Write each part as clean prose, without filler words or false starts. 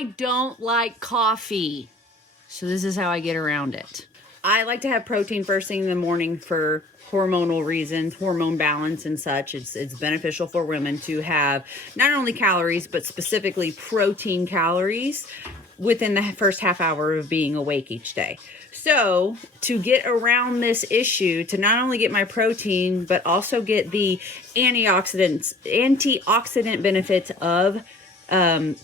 I don't like coffee. So this is how I get around it. I like to have protein first thing in the morning for hormonal reasons, hormone balance and such. It's beneficial for women to have not only calories, but specifically protein calories within the first half hour of being awake each day. So to get around this issue, to not only get my protein, but also get the antioxidant benefits of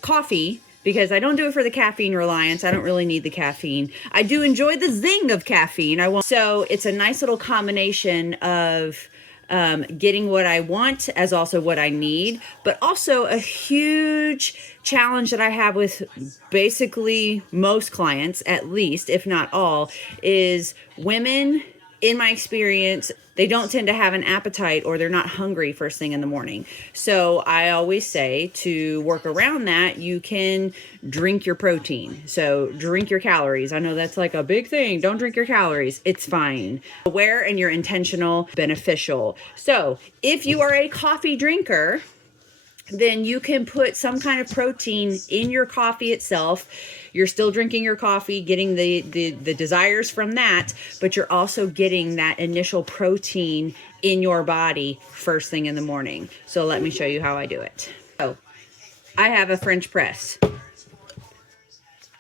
coffee, because I don't do it for the caffeine reliance. I don't really need the caffeine. I do enjoy the zing of caffeine. So it's a nice little combination of getting what I want as also what I need, but also a huge challenge that I have with basically most clients, at least, if not all, is women, in my experience, they don't tend to have an appetite or they're not hungry first thing in the morning. So I always say to work around that, you can drink your protein. So drink your calories. I know that's like a big thing. Don't drink your calories. It's fine. Aware and you're intentional, beneficial. So if you are a coffee drinker, then you can put some kind of protein in your coffee itself. You're still drinking your coffee, getting the desires from that, but you're also getting that initial protein in your body first thing in the morning. So let me show you how I do it. So I have a French press.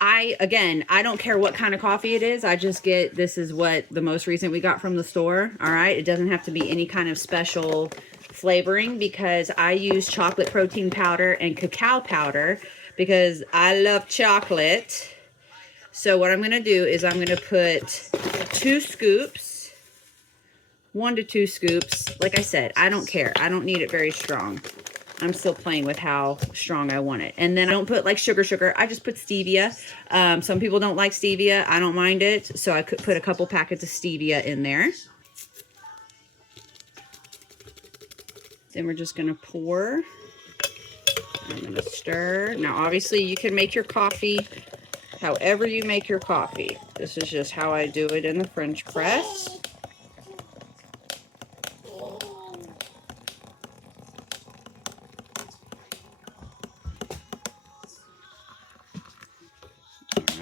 I don't care what kind of coffee it is. I just get, this is what the most recent we got from the store. All right. It doesn't have to be any kind of special flavoring, because I use chocolate protein powder and cacao powder because I love chocolate. So what I'm going to do is I'm going to put 2 scoops, 1 to 2 scoops. Like I said, I don't care. I don't need it very strong. I'm still playing with how strong I want it. And then I don't put like sugar. I just put stevia. Some people don't like stevia. I don't mind it. So I could put a couple packets of stevia in there. Then we're just going to pour. I'm going to stir. Now, obviously, you can make your coffee however you make your coffee. This is just how I do it in the French press.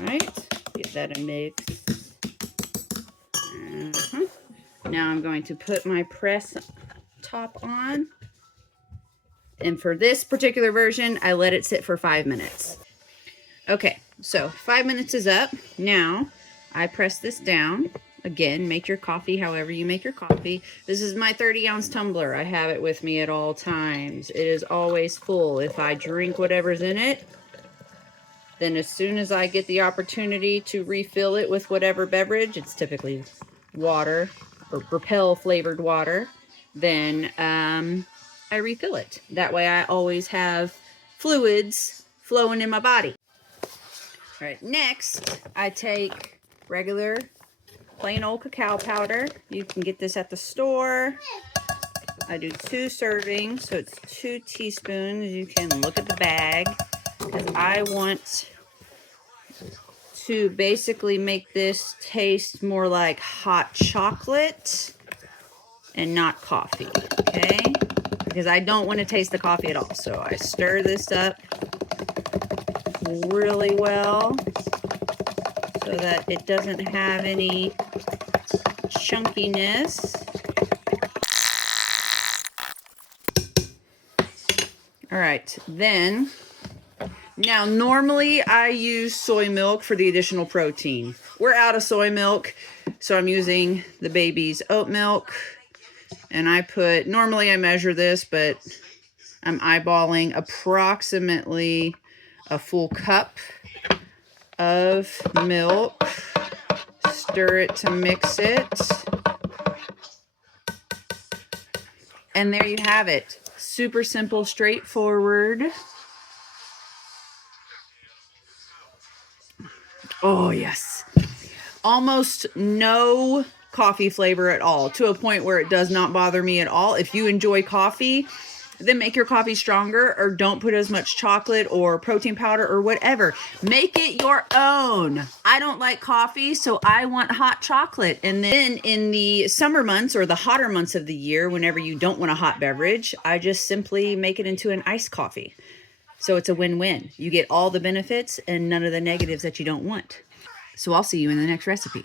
Alright, get that a mix. Now I'm going to put my press top on. And for this particular version, I let it sit for 5 minutes. Okay, so 5 minutes is up. Now I press this down. Again, make your coffee however you make your coffee. This is my 30-ounce tumbler. I have it with me at all times. It is always full. If I drink whatever's in it, then as soon as I get the opportunity to refill it with whatever beverage, it's typically water or Propel flavored water, then I refill it. That way I always have fluids flowing in my body. All right, next I take regular plain old cacao powder. You can get this at the store. I do 2 servings, so it's 2 teaspoons. You can look at the bag, because I want to basically make this taste more like hot chocolate and not coffee, okay? Because I don't want to taste the coffee at all. So I stir this up really well so that it doesn't have any chunkiness. All right, then, now normally I use soy milk for the additional protein. We're out of soy milk, so I'm using the baby's oat milk. And I put, normally I measure this, but I'm eyeballing approximately a full cup of milk. Stir it to mix it. And there you have it. Super simple, straightforward. Oh, yes. Almost no coffee flavor at all, to a point where it does not bother me at all. If you enjoy coffee, then make your coffee stronger, or don't put as much chocolate or protein powder or whatever. Make it your own. I don't like coffee, so I want hot chocolate. And then in the summer months or the hotter months of the year, whenever you don't want a hot beverage, I just simply make it into an iced coffee. So it's a win-win. You get all the benefits and none of the negatives that you don't want. So I'll see you in the next recipe.